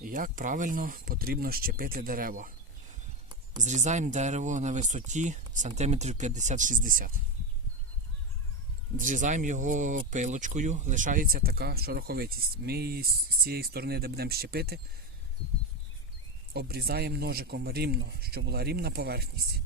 Як правильно потрібно щепити дерево. Зрізаємо дерево на висоті сантиметрів 50-60. Зрізаємо його пилочкою, лишається така шороховитість. Ми її з цієї сторони, де будемо щепити, обрізаємо ножиком рівно, щоб була рівна поверхність.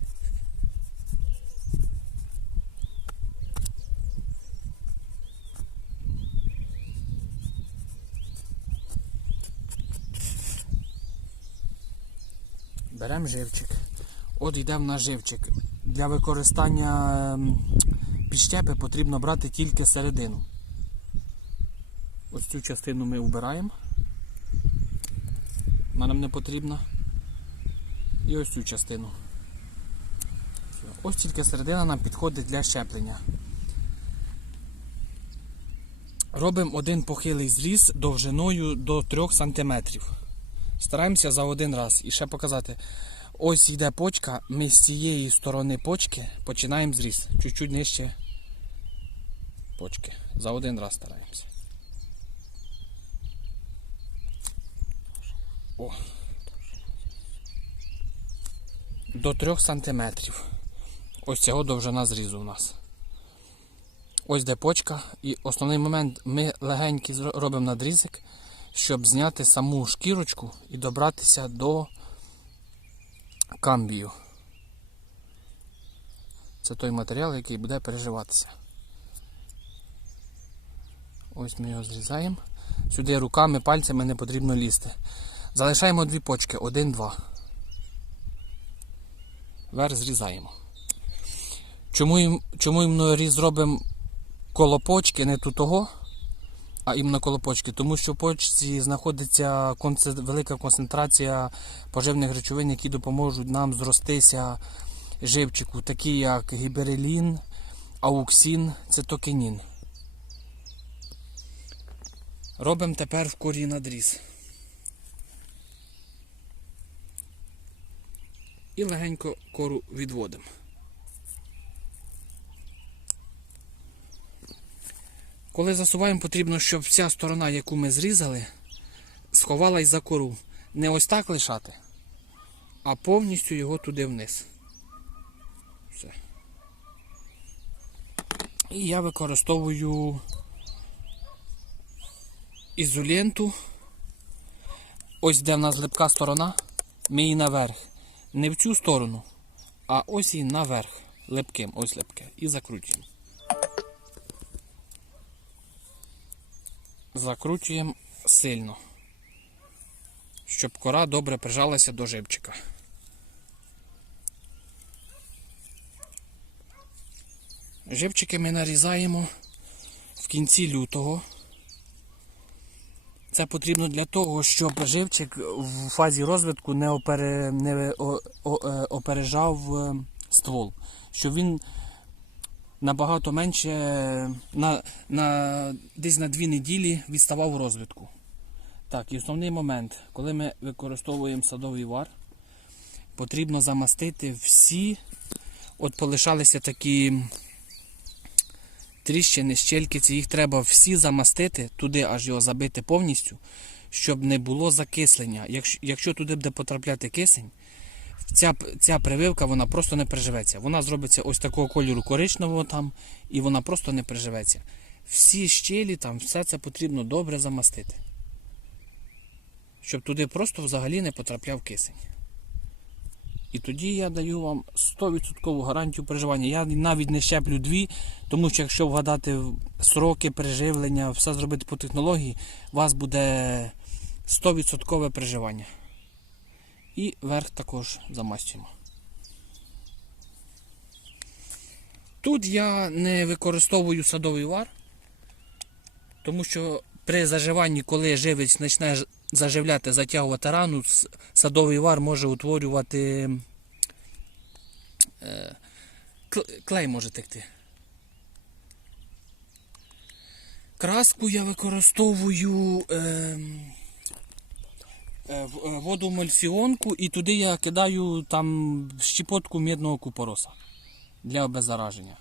Беремо живчик. От йде в нас живчик. Для використання ем, підщепи потрібно брати тільки середину. Ось цю частину ми вбираємо. Вона нам не потрібна. І ось цю частину. Ось тільки середина нам підходить для щеплення. Робимо один похилий зріз довжиною до 3 см. Стараємося за один раз. І ще показати. Ось йде почка, ми з цієї сторони почки починаємо зріз. Чуть-чуть нижче почки. За один раз стараємося. О. До 3 сантиметрів. Ось цього довжина зрізу у нас. Ось де почка. І основний момент ми легенький робимо надрізик, щоб зняти саму шкірочку і добратися до камбію. Це той матеріал, який буде переживатися. Ось ми його зрізаємо. Сюди руками, пальцями не потрібно лізти. Залишаємо дві почки, один-два. Верх зрізаємо. Чому, їм- чому іменно різ робимо коло почки, не тут того, а іменно коло почки? Тому що в почці знаходиться велика концентрація поживних речовин, які допоможуть нам зростися живчику, такі як гіберелін, ауксин, цитокінін. Робимо тепер в корі надріз. І легенько кору відводимо. Коли засуваємо, потрібно, щоб вся сторона, яку ми зрізали, сховалась за кору. Не ось так лишати, а повністю його туди вниз. Все. І я використовую ізоленту. Ось де в нас липка сторона, ми її наверх. Не в цю сторону, а ось її наверх. Липким, ось липке. І закручуємо. Закручуємо сильно, щоб кора добре прижалася до живчика. Живчики ми нарізаємо в кінці лютого. Це потрібно для того, щоб живчик в фазі розвитку не, опере, не е, опережав е, ствол, щоб він набагато менше на, на, десь на дві неділі відставав у розвитку. Так, і основний момент, коли ми використовуємо садовий вар, потрібно замастити всі, от полишалися такі тріщини, щелькиці, їх треба всі замастити, туди аж його забити повністю, щоб не було закислення. Якщо, якщо туди буде потрапляти кисень, ця, ця прививка вона просто не приживеться. Вона зробиться ось такого кольору коричневого там, і вона просто не приживеться. Всі щелі там, все це потрібно добре замастити. Щоб туди просто взагалі не потрапляв кисень. І тоді я даю вам 100% гарантію переживання. Я навіть не щеплю дві, тому що якщо вгадати сроки переживлення, все зробити по технології, у вас буде 100% переживання. І верх також замастюємо. Тут я не використовую садовий вар, тому що при заживанні, коли живець почне заживляти, затягувати рану, садовий вар може утворювати е, клей може текти. Краску я використовую е, е, в- е, водоемульсіонку і туди я кидаю там щепотку мідного купороса для обеззараження.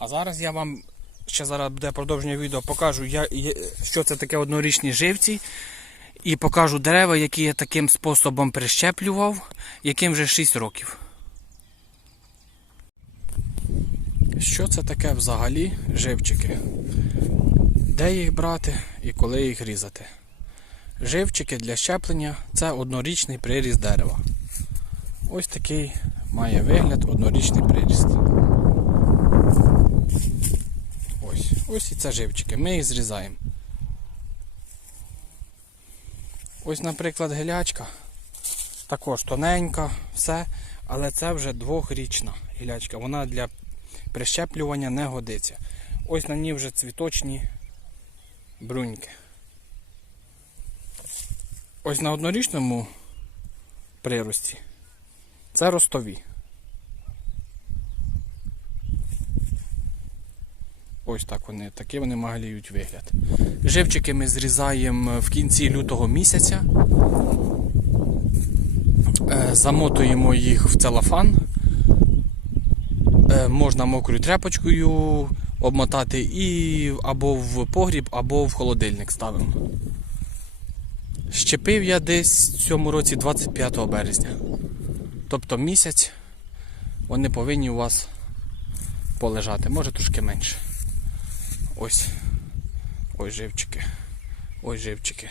А зараз я вам ще зараз буде продовження відео, покажу, я- що це таке однорічні живці. І покажу дерева, які я таким способом прищеплював, яким вже 6 років. Що це таке взагалі живчики? Де їх брати і коли їх різати? Живчики для щеплення це однорічний приріст дерева. Ось такий має вигляд однорічний приріст. Ось, ось і це живчики. Ми їх зрізаємо. Ось, наприклад, гілячка. Також тоненька, все. Але це вже двохрічна гілячка. Вона для прищеплювання не годиться. Ось на ній вже цвіточні бруньки. Ось на однорічному прирості це ростові. Ось так вони, такі вони магліють вигляд. Живчики ми зрізаємо в кінці лютого місяця. Е, Замотуємо їх в целофан. Можна мокрою тряпочкою обмотати і або в погріб, або в холодильник ставимо. Щепив я десь в цьому році 25 березня. Тобто місяць вони повинні у вас полежати, може трошки менше. Ось. Ось живчики. Ось живчики.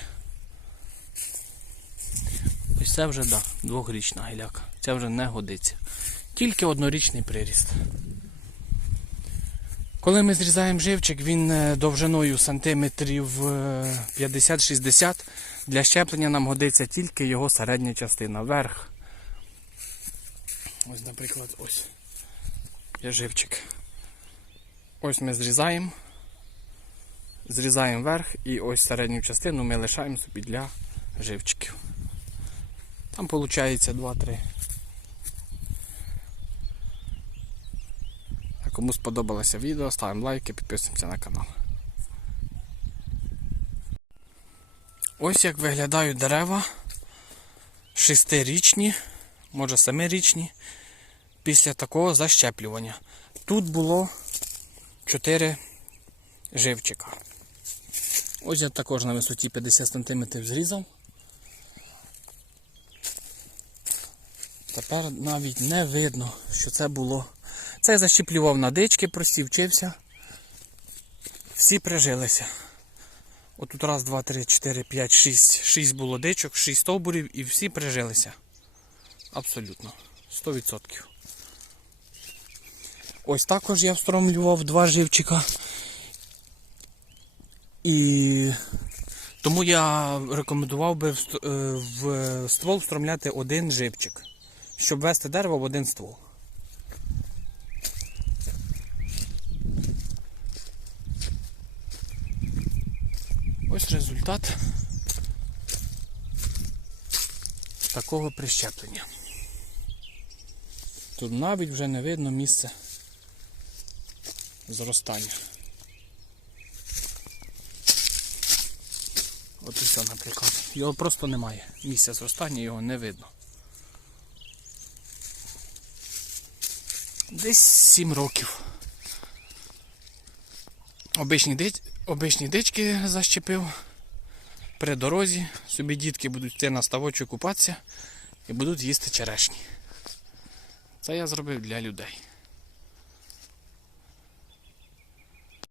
Ось це вже да, двохрічна гіляка. Це вже не годиться. Тільки однорічний приріст. Коли ми зрізаємо живчик, він е, довжиною сантиметрів е, 50-60. Для щеплення нам годиться тільки його середня частина. Верх. Ось, наприклад, ось. Є живчик. Ось ми зрізаємо. Зрізаємо верх і ось середню частину ми лишаємо собі для живчиків. Там виходить 2-3. Кому сподобалося відео, ставимо лайки, підписуємося на канал. Ось як виглядають дерева. Шестирічні, може семирічні, після такого защеплювання. Тут було 4 живчика. Ось я також на висоті 50 см зрізав. Тепер навіть не видно, що це було. Це защіплював на дички, прості вчився. Всі прижилися. Отут раз, два, три, чотири, п'ять, шість. Шість було дичок, шість стовбурів і всі прижилися. Абсолютно. 100%. Ось також я встромлював два живчика. І тому я рекомендував би в е, ствол встромляти один живчик, щоб вести дерево в один ствол. Ось результат такого прищеплення. Тут навіть вже не видно місце зростання. От і все, наприклад. Його просто немає. Місця зростання його не видно. Десь 7 років. Обичні, дич... Обичні дички защепив при дорозі. Собі дітки будуть йти на ставочок купатися і будуть їсти черешні. Це я зробив для людей.